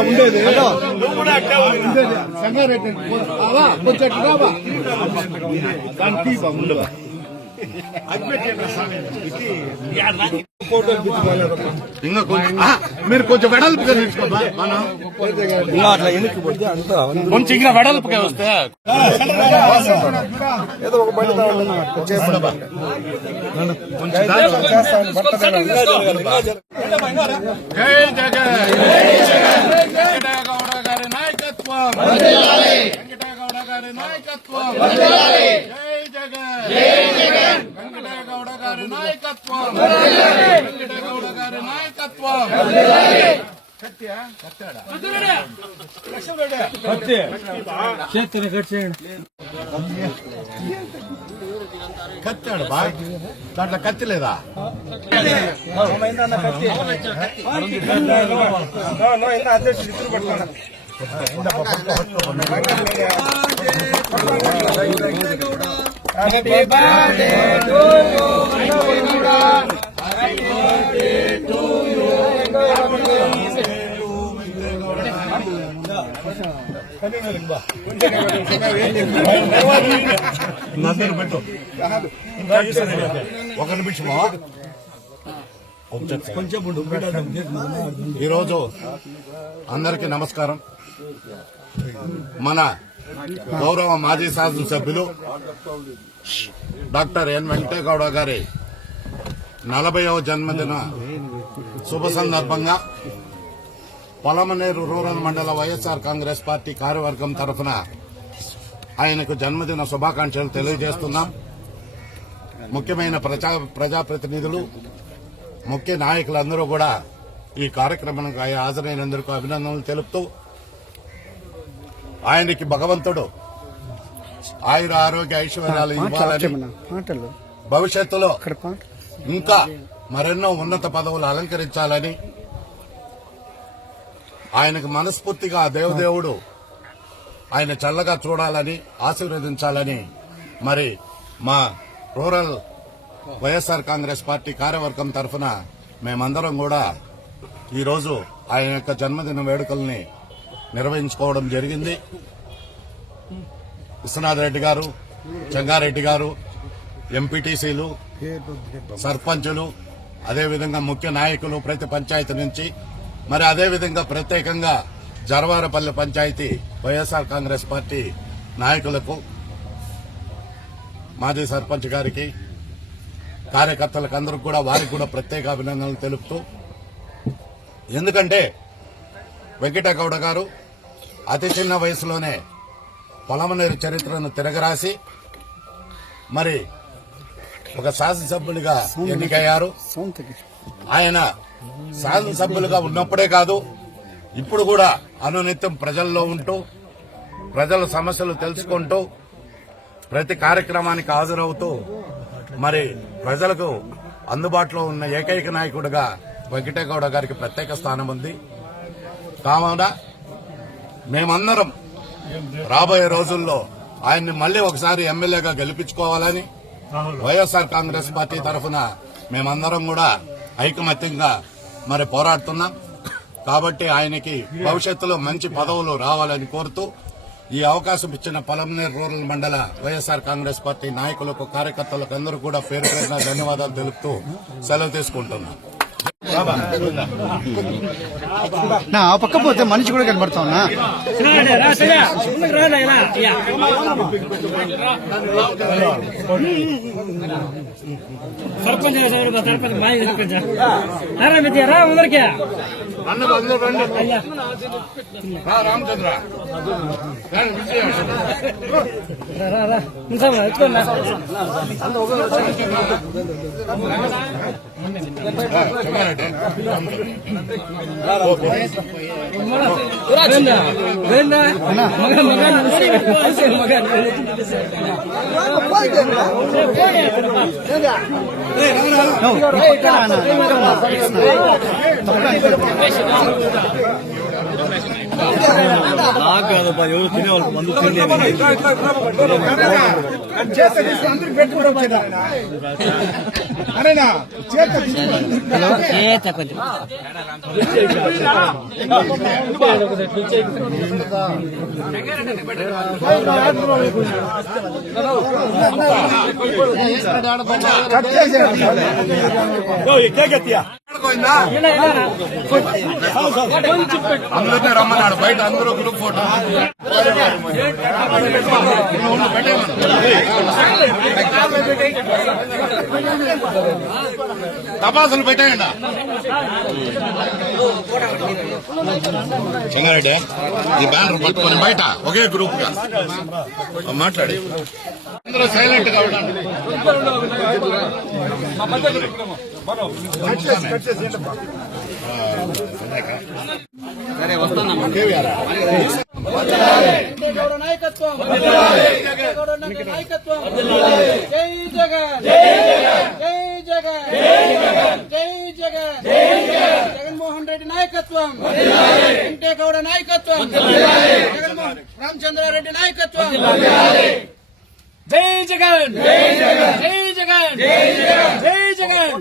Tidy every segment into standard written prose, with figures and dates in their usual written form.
ఉండేది సంగారెడ్డి కొంచెం రాబా దానికి ఉండవా ఇంకా కొంచెం మీరు కొంచెం వెడల్పుగా తీసుకోబా అట్లా ఎన్నికి పోతే అంతా కొంచెం ఇంకా వెడల్పుగా వస్తే ఏదో ఒక బయట జై జగన్ వెంకటేగౌడ గారి నాయకత్వం వెంకటేగౌడ గారి నాయకత్వం జై జగన్ వెంకటేగౌడ గారి నాయకత్వం వెంకటేగౌడ గారి నాయకత్వం కత్తాడు బా దాంట్లో కత్తి లేదా Happy birthday to you. Happy birthday to you. ఒక నిమిషమా ఈరోజు అందరికీ నమస్కారం. మన గౌరవ మాజీ శాసనసభ్యులు డాక్టర్ ఎన్ వెంకటేగౌడ గారి 40వ జన్మదిన శుభ సందర్భంగా పొలమనేరు రూరల్ మండల వైఎస్ఆర్ కాంగ్రెస్ పార్టీ కార్యవర్గం తరఫున ఆయనకు జన్మదిన శుభాకాంక్షలు తెలియజేస్తున్నాం. ముఖ్యమైన ప్రజాప్రతినిధులు, ముఖ్య నాయకులందరూ కూడా ఈ కార్యక్రమానికి హాజరైనందుకు అభినందనలు తెలుపుతూ ఆయనకి భగవంతుడు ఆయుర ఆరోగ్య ఐశ్వర్యాలు ఇవ్వాలని, భవిష్యత్తులో ఇంకా మరెన్నో ఉన్నత పదవులు అలంకరించాలని, ఆయనకు మనస్ఫూర్తిగా దేవదేవుడు ఆయన చల్లగా చూడాలని, ఆశీర్వదించాలని మరి మా రూరల్ వైఎస్ఆర్ కాంగ్రెస్ పార్టీ కార్యవర్గం తరఫున మేమందరం కూడా ఈరోజు ఆయన యొక్క జన్మదిన వేడుకల్ని నిర్వహించుకోవడం జరిగింది. విశ్వనాథ్ రెడ్డి గారు, చెంగారెడ్డి గారు, ఎంపీటీసీలు, సర్పంచులు, అదేవిధంగా ముఖ్య నాయకులు ప్రతి పంచాయతీ నుంచి, మరి అదేవిధంగా ప్రత్యేకంగా జరవారపల్లి పంచాయతీ వైఎస్ఆర్ కాంగ్రెస్ పార్టీ నాయకులకు, మాజీ సర్పంచ్ గారికి, కార్యకర్తలకు అందరికి కూడా వారికి కూడా ప్రత్యేక అభినందనలు తెలుపుతూ, ఎందుకంటే వెంకటేగౌడ గారు అతి చిన్న వయసులోనే పొలమనేరు చరిత్రను తిరగరాసి మరి ఒక శాసనసభ్యులుగా ఎన్నికయ్యారు. ఆయన శాసనసభ్యులుగా ఉన్నప్పుడే కాదు, ఇప్పుడు కూడా అనునిత్యం ప్రజల్లో ఉంటూ ప్రజల సమస్యలు తెలుసుకుంటూ ప్రతి కార్యక్రమానికి హాజరవుతూ మరి ప్రజలకు అందుబాటులో ఉన్న ఏకైక నాయకుడిగా వెంకటేగౌడ గారికి ప్రత్యేక స్థానం ఉంది. కావున మేమందరం రాబోయే రోజుల్లో ఆయన్ని మళ్లీ ఒకసారి ఎమ్మెల్యేగా గెలిపించుకోవాలని వైఎస్ఆర్ కాంగ్రెస్ పార్టీ తరఫున మేమందరం కూడా ఐకమత్యంగా మరి పోరాడుతున్నాం. కాబట్టి ఆయనకి భవిష్యత్తులో మంచి పదవులు రావాలని కోరుతూ ఈ అవకాశం ఇచ్చిన పొలమనేరు రూరల్ మండల వైఎస్ఆర్ కాంగ్రెస్ పార్టీ నాయకులకు, కార్యకర్తలకు అందరూ కూడా పేరు పేరున ధన్యవాదాలు తెలుపుతూ సెలవు తీసుకుంటున్నాం. నా పక్క పోతే మనిషి కూడా కనబడతావునా? అందరికీ రామచంద్ర మగ మాకు కాదబ్బా, ఎవరు తినేవాళ్ళు మందు తినే అందరినీ రమ్మన్నాడు బయట అందరూ గ్రూప్ ఫోటో తపాసులు పెట్టేయండి. చెంగారెడ్డి ఈ బ్యానర్ పట్టుకొని బయట ఒకే గ్రూప్ గా మాట్లాడి అందరూ సైలెంట్ గా ఉండండి. సరే వస్తానమ్మా. గౌడ నాయకత్వం, గౌడ నాయకత్వం, జై జగన్, జై జగన్, జై జగన్, జగన్మోహన్ రెడ్డి నాయకత్వం, వెంకటేగౌడ నాయకత్వం, రామచంద్రారెడ్డి నాయకత్వం, జై జగన్, జై జగన్, జై జగన్, జై జగన్,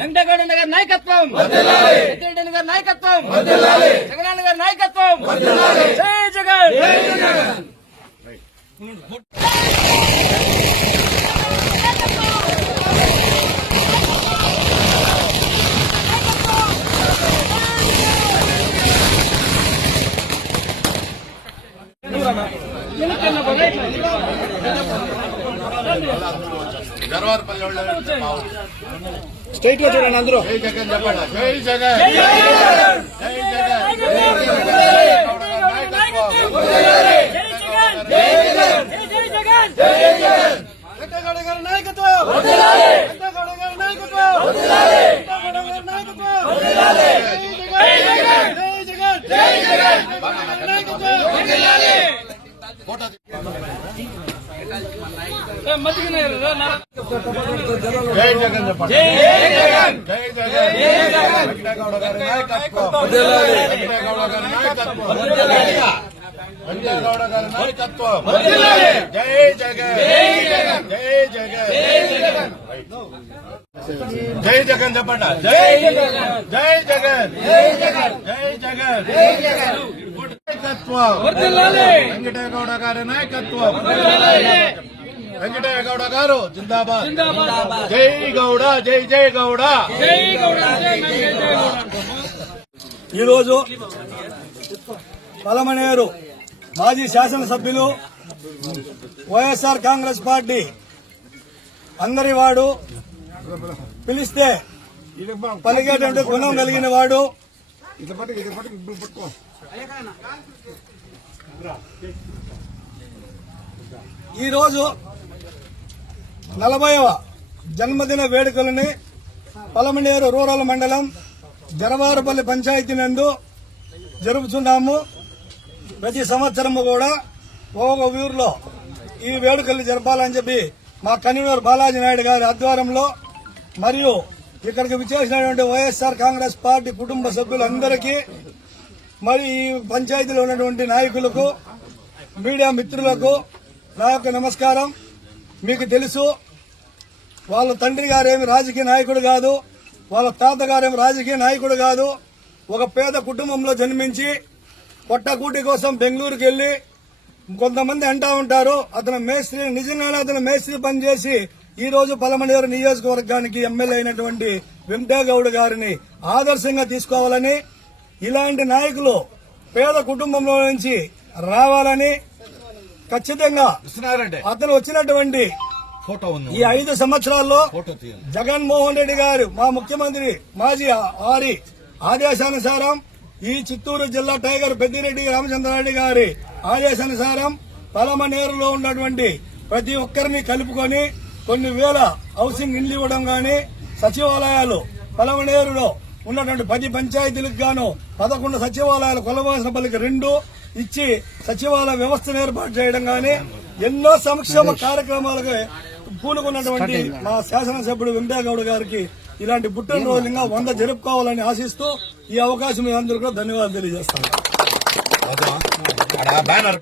వెంకటేగౌడ గారి నాయకత్వం, పెద్దిరెడ్డి గారి నాయకత్వం, జగన్ గారి నాయకత్వం, జై జగన్, జై జగన్. గర్వారపల్లి వాళ్ళు స్ట్రైట్ గా చూడండి అందరూ. జై జగన్ చెప్పండి. జై జగన్, జై జగన్, వెంకటేగౌడ గారి నాయకత్వం, వెంకటేగౌడ గారి నాయకత్వం, వెంకటేగౌడ గారి నాయకత్వం, జై జగన్, జై జగన్, జై జగన్, నాయకత్వం. ఫోటో జై జగన్ చెప్పండి. జై జగన్, జై జగన్, వెంకటేగౌడ గారి నాయకత్వం, వెంకటేగౌడ గారి నాయకత్వం, వెంకటేగౌడ గారి నాయకత్వం, జై జగన్, జై జగన్, జై జగన్, జై జగన్ చెప్పండి. జై జగన్, జై జగన్, జై జగన్, జై జగన్, జై జగన్, నాయకత్వం, వెంకటేగౌడ గారి నాయకత్వం, వెంకటేగౌడ గారు జిందాబాద్, జై గౌడ, జై జై గౌడ. ఈరోజు పలమనేరు మాజీ శాసనసభ్యులు వైఎస్ఆర్ కాంగ్రెస్ పార్టీ అందరి వాడు, పిలిస్తే పలికేటువంటి గుణం కలిగిన వాడు, ఈరోజు 40వ జన్మదిన వేడుకలని పలమనేరు రూరల్ మండలం జరవారపల్లి పంచాయతీ నందు జరుపుతున్నాము. ప్రతి సంవత్సరము కూడా ఒక్కొక్క ఊరిలో ఈ వేడుకలు జరపాలని చెప్పి మా కన్వీనర్ బాలాజీ నాయుడు గారి ఆధ్వర్యంలో మరియు ఇక్కడికి విచ్చేసినటువంటి వైఎస్ఆర్ కాంగ్రెస్ పార్టీ కుటుంబ సభ్యులందరికీ మరి ఈ పంచాయతీలో ఉన్నటువంటి నాయకులకు, మీడియా మిత్రులకు నా యొక్క నమస్కారం. మీకు తెలుసు, వాళ్ళ తండ్రి గారేమి రాజకీయ నాయకుడు కాదు, వాళ్ళ తాతగారేమి రాజకీయ నాయకుడు కాదు. ఒక పేద కుటుంబంలో జన్మించి పొట్టకూటి కోసం బెంగళూరుకి వెళ్లి, కొంతమంది అంటా ఉంటారు అతను మేస్త్రి, నిజంగానే అతను మేస్త్రి పనిచేసి ఈ రోజు పలమనేరు నియోజకవర్గానికి ఎమ్మెల్యే అయినటువంటి వెంకటేగౌడ గారిని ఆదర్శంగా తీసుకోవాలని, ఇలాంటి నాయకులు పేద కుటుంబంలో నుంచి రావాలని, ఖచ్చితంగా అతను వచ్చినటువంటి ఈ 5 సంవత్సరాల్లో జగన్మోహన్ రెడ్డి గారు మా ముఖ్యమంత్రి మాజీ ఆరి ఆదేశానుసారం ఈ చిత్తూరు జిల్లా టైగర్ పెద్దిరెడ్డి రామచంద్రారెడ్డి గారి ఆదేశానుసారం పలమనేరులో ఉన్నటువంటి ప్రతి ఒక్కరిని కలుపుకొని కొన్ని వేల హౌసింగ్ ఇండ్లు ఇవ్వడం గాని, సచివాలయాలు పలమనేరులో ఉన్నటువంటి 10 పంచాయతీలకు గాను 11 సచివాలయాలు కొలవాసనపల్లికి 2 ఇచ్చి సచివాలయ వ్యవస్థను ఏర్పాటు చేయడం గాని ఎన్నో సంక్షేమ కార్యక్రమాలకు పూనుకున్నటువంటి మా శాసనసభ్యుడు వెంకటేగౌడ గారికి ఇలాంటి పుట్టినరోజు ఇంకా 100 జరుపుకోవాలని ఆశిస్తూ ఈ అవకాశం మీ అందరూ కూడా ధన్యవాదాలు తెలియజేస్తాను. బ్యానర్